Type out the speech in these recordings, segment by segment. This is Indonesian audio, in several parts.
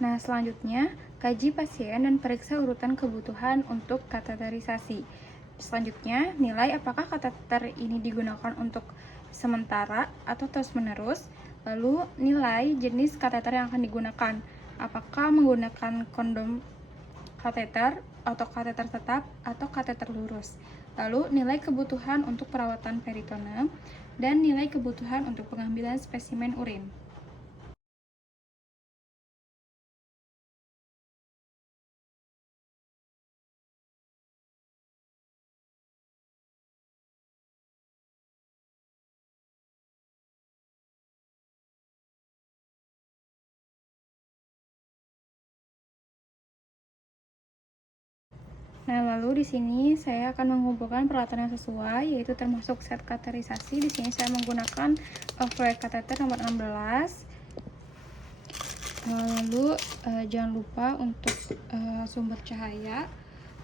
Nah, selanjutnya, kaji pasien dan periksa urutan kebutuhan untuk kateterisasi. Selanjutnya, nilai apakah kateter ini digunakan untuk sementara atau terus-menerus. Lalu, nilai jenis kateter yang akan digunakan. Apakah menggunakan kondom kateter atau kateter tetap atau kateter lurus. Lalu, nilai kebutuhan untuk perawatan peritoneum dan nilai kebutuhan untuk pengambilan spesimen urin. Nah, lalu di sini saya akan mengumpulkan peralatan yang sesuai, yaitu termasuk set kateterisasi. Di sini saya menggunakan fluid kateter nomor 16. Lalu jangan lupa untuk sumber cahaya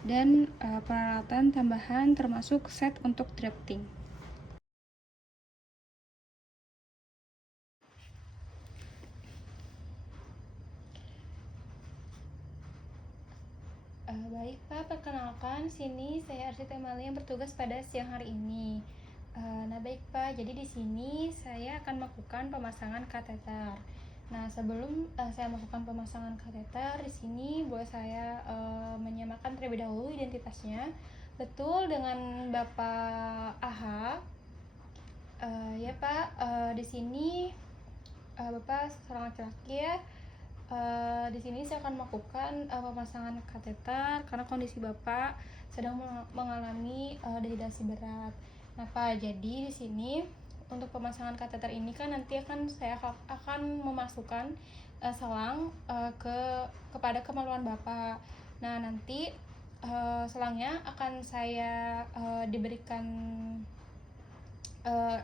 dan peralatan tambahan termasuk set untuk drafting. Baik Pak, perkenalkan sini saya Arsit Emali yang bertugas pada siang hari ini. Nah baik Pak, jadi di sini saya akan melakukan pemasangan kateter. Nah sebelum saya melakukan pemasangan kateter, di sini boleh saya menyamakan terlebih dahulu identitasnya. Betul dengan Bapak AH. Ya Pak, di sini Bapak seorang laki-laki ya. Di sini saya akan melakukan pemasangan kateter karena kondisi Bapak sedang mengalami dehidrasi berat. Nah, Pak, jadi di sini untuk pemasangan kateter ini kan nanti saya akan memasukkan selang kepada kemaluan Bapak. Nah, nanti selangnya akan saya diberikan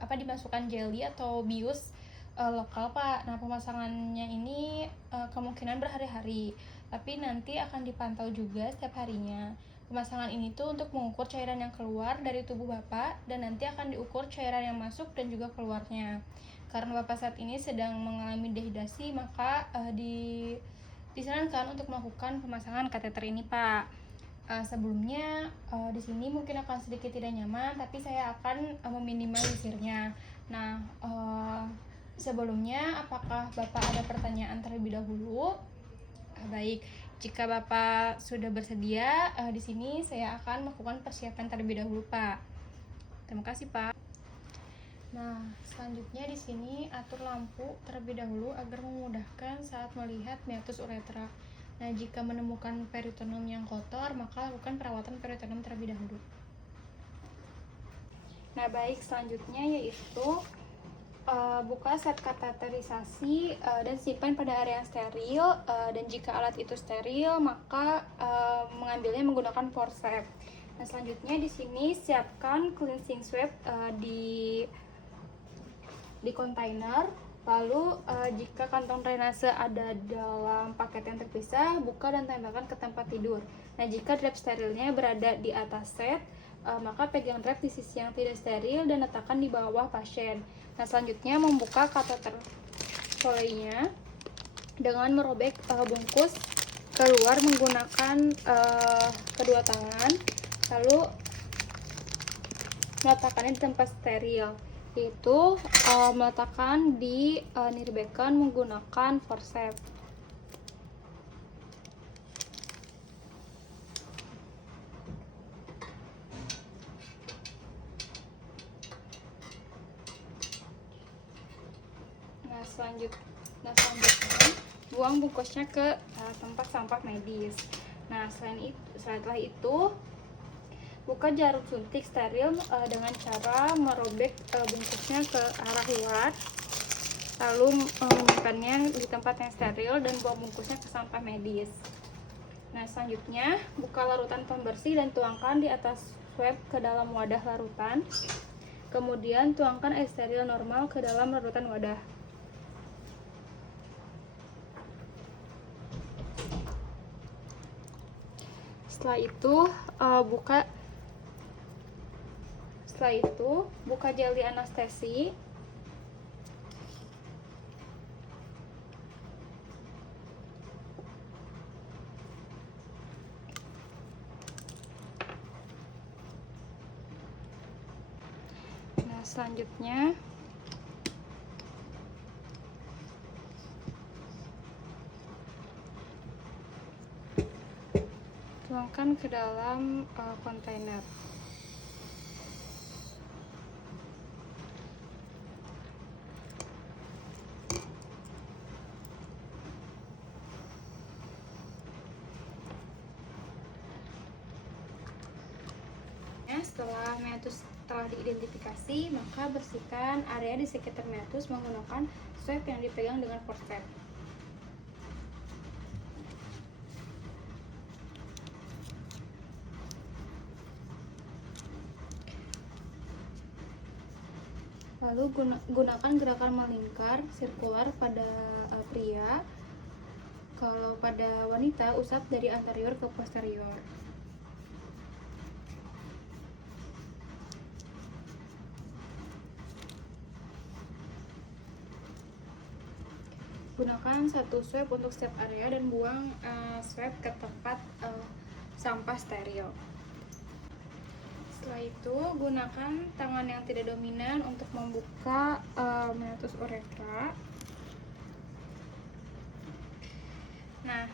dimasukkan jelly atau bius lokal Pak. Nah pemasangannya ini kemungkinan berhari-hari, tapi nanti akan dipantau juga setiap harinya. Pemasangan ini tuh untuk mengukur cairan yang keluar dari tubuh Bapak dan nanti akan diukur cairan yang masuk dan juga keluarnya. Karena Bapak saat ini sedang mengalami dehidrasi, maka disarankan untuk melakukan pemasangan kateter ini Pak. Sebelumnya di sini mungkin akan sedikit tidak nyaman, tapi saya akan meminimalisirnya. Nah, sebelumnya apakah Bapak ada pertanyaan terlebih dahulu? Baik, jika Bapak sudah bersedia, di sini saya akan melakukan persiapan terlebih dahulu, Pak. Terima kasih, Pak. Nah, selanjutnya di sini atur lampu terlebih dahulu agar memudahkan saat melihat meatus uretra. Nah, jika menemukan peritoneum yang kotor, maka lakukan perawatan peritoneum terlebih dahulu. Nah, baik, selanjutnya yaitu buka set kateterisasi dan simpan pada area yang steril, dan jika alat itu steril, maka mengambilnya menggunakan forceps. Nah, selanjutnya di sini siapkan cleansing swab di kontainer. Lalu jika kantong drainase ada dalam paket yang terpisah, buka dan tempelkan ke tempat tidur. Nah, jika drap sterilnya berada di atas set, maka pegang drap di sisi yang tidak steril dan letakkan di bawah pasien. Nah, selanjutnya membuka kateter foleynya dengan merobek bungkus keluar menggunakan kedua tangan, lalu meletakkannya di tempat steril, yaitu meletakkan di nirbekan menggunakan forceps. Nah, selanjutnya buang bungkusnya ke tempat sampah medis. Nah, setelah itu buka jarum suntik steril dengan cara merobek bungkusnya ke arah luar, lalu menyimpannya di tempat yang steril dan buang bungkusnya ke sampah medis. Nah, selanjutnya buka larutan pembersih dan tuangkan di atas swab ke dalam wadah larutan. Kemudian tuangkan air steril normal ke dalam larutan wadah. Setelah itu buka jeli anestesi. Selanjutnya tuangkan ke dalam kontainer. Setelah meatus telah diidentifikasi, maka bersihkan area di sekitar meatus menggunakan swab yang dipegang dengan forceps. Lalu gunakan gerakan melingkar sirkular pada pria. Kalau pada wanita, usap dari anterior ke posterior. Gunakan satu swab untuk setiap area dan buang swab ke tempat sampah steril. Setelah itu, gunakan tangan yang tidak dominan untuk membuka meatus uretra. Nah,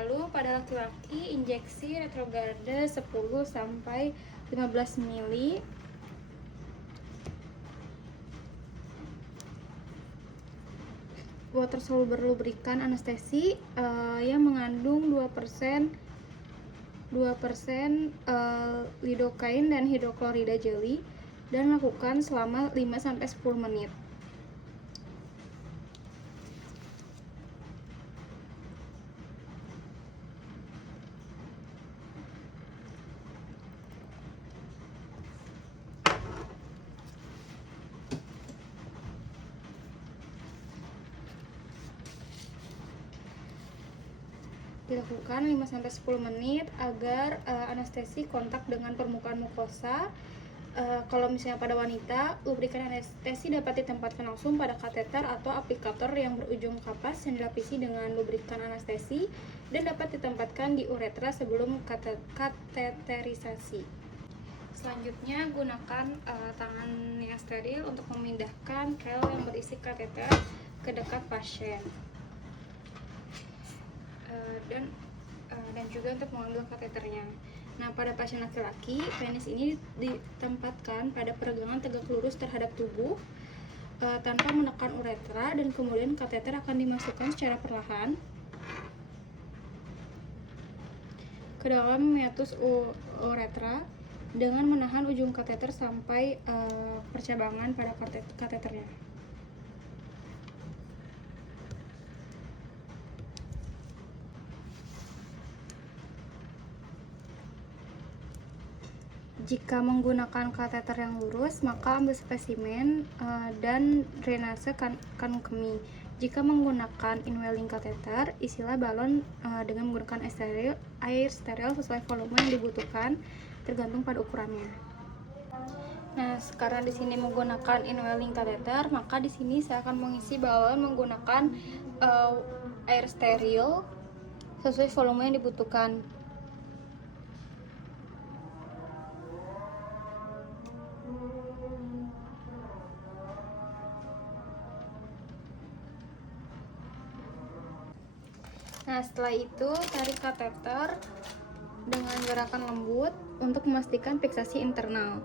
lalu pada laki-laki injeksi retrograde 10-15 ml. Water soluble lubrikan anestesi yang mengandung 2% lidocaine dan hidroklorida jelly dan lakukan selama 5-10 menit. Dilakukan 5-10 menit agar anestesi kontak dengan permukaan mukosa. Kalau misalnya pada wanita, lubrikan anestesi dapat ditempatkan langsung pada kateter atau aplikator yang berujung kapas yang dilapisi dengan lubrikan anestesi dan dapat ditempatkan di uretra sebelum kateterisasi. Selanjutnya, gunakan tangan yang steril untuk memindahkan rel yang berisi kateter ke dekat pasien. Dan juga untuk mengambil kateternya. Nah, pada pasien laki-laki, penis ini ditempatkan pada peregangan tegak lurus terhadap tubuh tanpa menekan uretra, dan kemudian kateter akan dimasukkan secara perlahan ke dalam meatus uretra dengan menahan ujung kateter sampai percabangan pada kateternya. Jika menggunakan kateter yang lurus, maka ambil spesimen dan drainase kankemi. Jika menggunakan inwelling kateter, isilah balon dengan menggunakan air steril sesuai volume yang dibutuhkan, tergantung pada ukurannya. Nah, sekarang di sini menggunakan inwelling kateter, maka di sini saya akan mengisi balon menggunakan air steril sesuai volume yang dibutuhkan. Nah, setelah itu tarik kateter dengan gerakan lembut untuk memastikan fiksasi internal.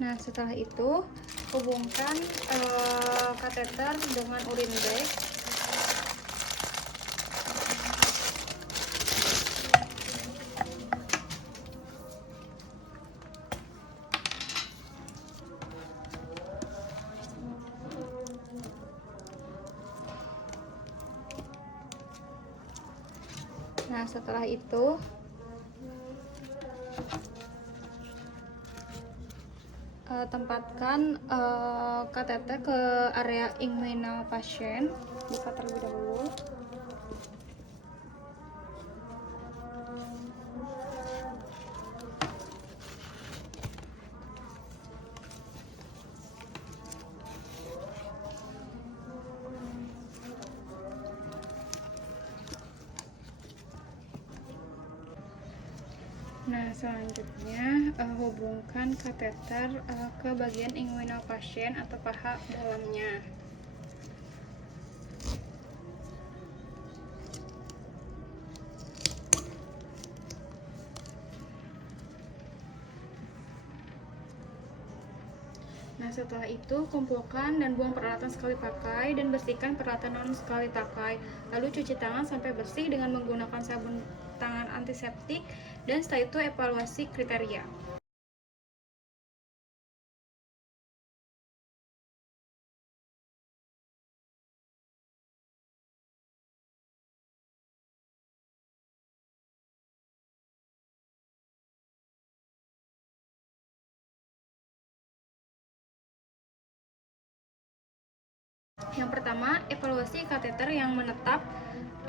Nah, setelah itu hubungkan kateter dengan urine bag. Nah, setelah itu tempatkan kateter ke area inguinal pasien, buka terlebih dahulu. Nah, selanjutnya hubungkan kateter ke bagian inguinal pasien atau paha dalamnya. Nah, setelah itu kumpulkan dan buang peralatan sekali pakai dan bersihkan peralatan non sekali pakai. Lalu cuci tangan sampai bersih dengan menggunakan sabun tangan antiseptik dan setelah itu evaluasi kriteria. Yang pertama, evaluasi kateter yang menetap.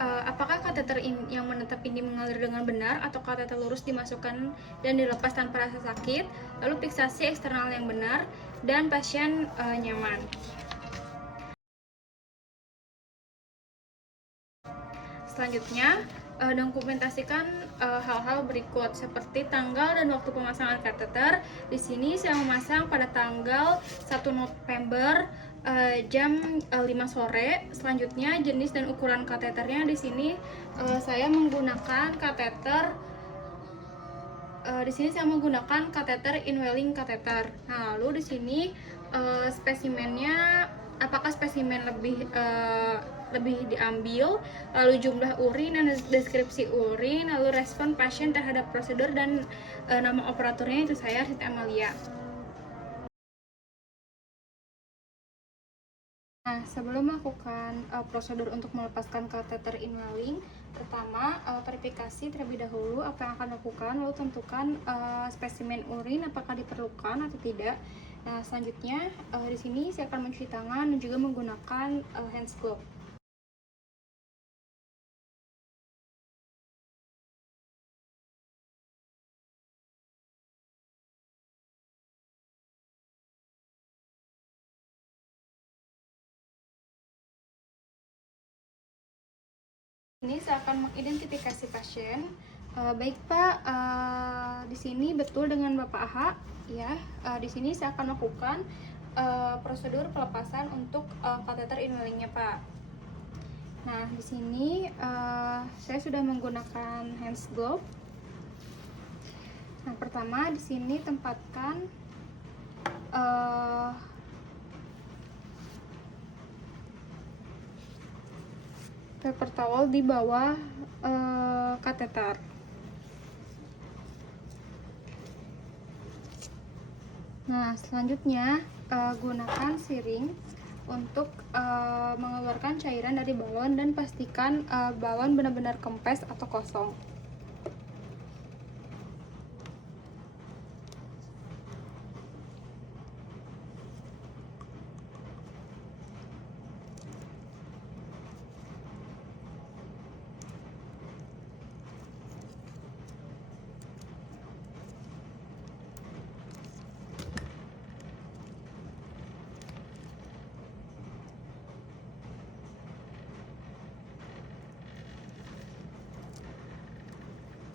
Apakah kateter yang menetap ini mengalir dengan benar atau kateter lurus dimasukkan dan dilepas tanpa rasa sakit. Lalu fiksasi eksternal yang benar dan pasien nyaman. Selanjutnya, dokumentasikan hal-hal berikut seperti tanggal dan waktu pemasangan kateter. Di sini saya memasang pada tanggal 1 November jam 5 sore. Selanjutnya, jenis dan ukuran kateternya di sini saya menggunakan kateter inwelling kateter. Nah, lalu di sini spesimennya, apakah spesimen lebih diambil, lalu jumlah urin dan deskripsi urin, lalu respon pasien terhadap prosedur dan nama operatornya itu saya Siti Amalia. Nah, sebelum melakukan prosedur untuk melepaskan kateter inwelling, pertama verifikasi terlebih dahulu apa yang akan dilakukan, lalu tentukan spesimen urin apakah diperlukan atau tidak. Nah, selanjutnya di sini saya akan mencuci tangan dan juga menggunakan hand glove. Ini saya akan mengidentifikasi pasien. Baik Pak, di sini betul dengan Bapak AHA, ya. Di sini saya akan melakukan prosedur pelepasan untuk kateter inwellingnya Pak. Nah, di sini saya sudah menggunakan hand glove. Nah, pertama di sini tempatkan paper towel di bawah kateter. Nah, selanjutnya gunakan siring untuk mengeluarkan cairan dari balon dan pastikan balon benar-benar kempes atau kosong.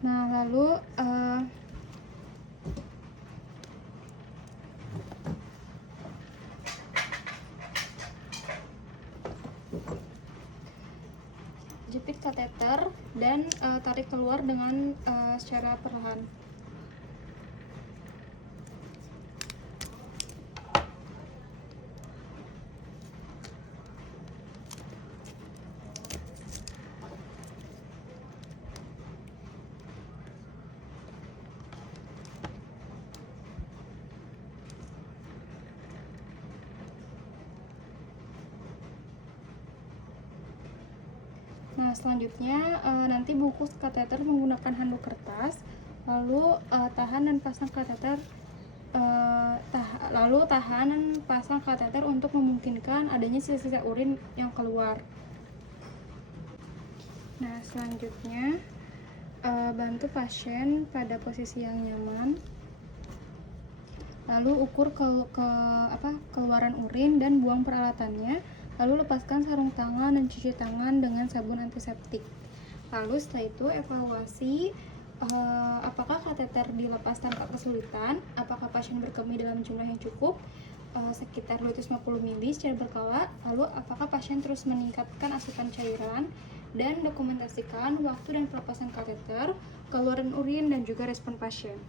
Nah, lalu jepit kateter dan tarik keluar dengan secara perlahan. Nah, selanjutnya nanti bungkus kateter menggunakan handuk kertas, lalu tahan dan pasang kateter untuk memungkinkan adanya sisa-sisa urin yang keluar. Nah, selanjutnya bantu pasien pada posisi yang nyaman, lalu ukur keluaran urin dan buang peralatannya. Lalu lepaskan sarung tangan dan cuci tangan dengan sabun antiseptik. Lalu setelah itu evaluasi Apakah kateter dilepas tanpa kesulitan? Apakah pasien berkemih dalam jumlah yang cukup? Sekitar 250 ml secara berkala. Lalu apakah pasien terus meningkatkan asupan cairan? Dan dokumentasikan waktu dan perlepasan kateter, keluaran urin, dan juga respon pasien.